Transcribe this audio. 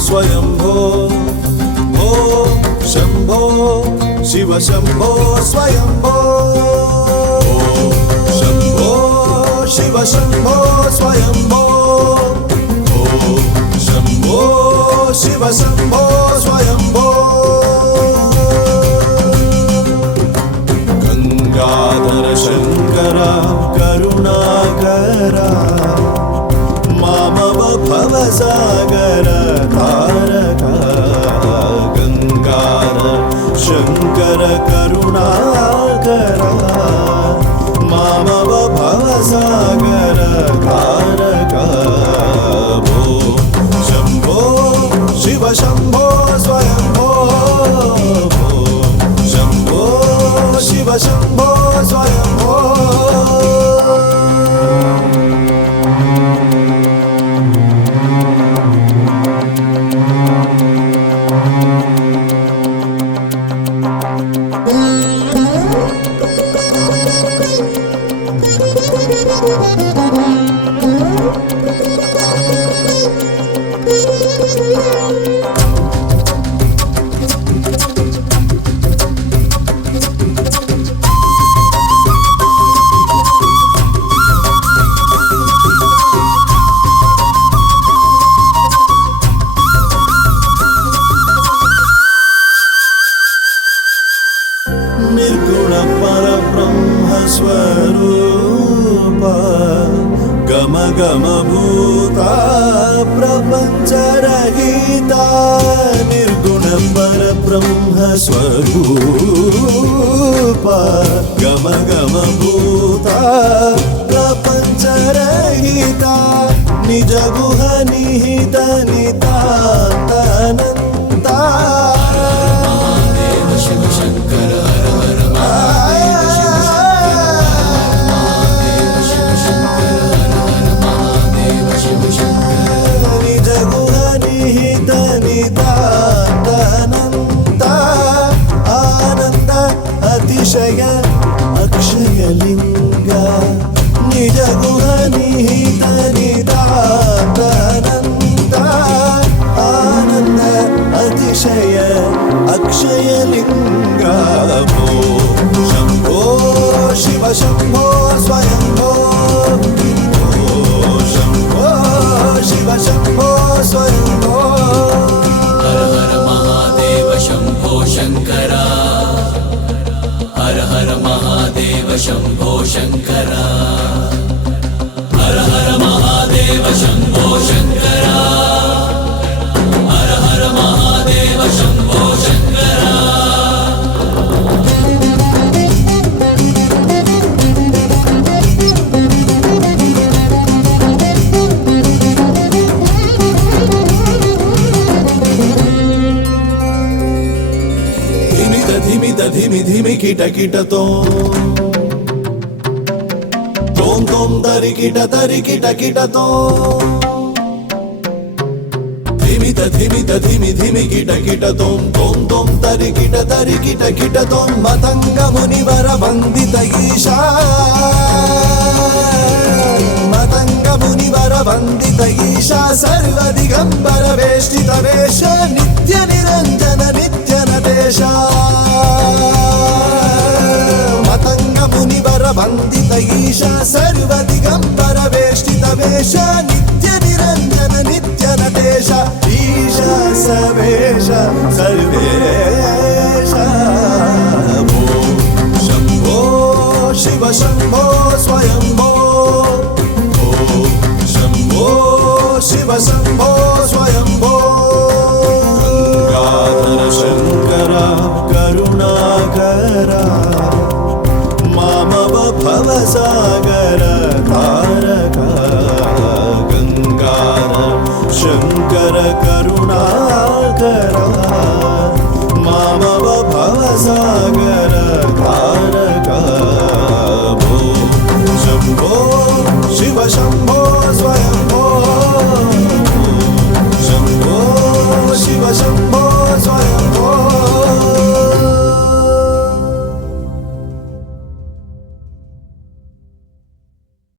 स्वयंभो भो शंभो शिव शंभो स्वयंभो शंभो शिव शंभो स्वयंभो शंभो शिव शंभो स्वयंभो गंगाधर शंकर करुणाकर मामव भवसागर तारक गंगाधर शंकर करुणाकर मामव भवसागर तारक भो शंभो शिव शंभो स्वयंभो शंभो शिव शंभो स्वयंभो निर्गुण परब्रह्म स्वरूप गम गम भूता प्रपंच रहिता निर्गुण परब्रह्म स्वरूप गम गम भूता प्रपंच रहिता निज गुह निहित नितान्तनन्ता अतिशय अक्षयलिंग निज गुह निहित निदानन्त आनंद अतिशय अक्षयलिंग भो शंभो शिव शंभो स्वयंभो शंभो शिव शंभो स्वयंभो हर हर महादेव शंभो शंकरा हर हर महादेव शंभो शंकरा हर हर महादेव शंभो शंकरा हर हर महादेव शंभो शंकरा धिमि धिमि किट किट तोम तोम तरि किट किट तोम धिमि धिमि किट किट तोम तरि किट किट तोम मतंग मुनिवर वंदित ईशा मतंग मुनिवर वंदित ईशा सर्व दिगंबर वेष्टित वेश नित्य निरंजन नित्य नटेश मतंग मुनिवर वंदित ईशा सर्व दिगंबर वेष्टित वेश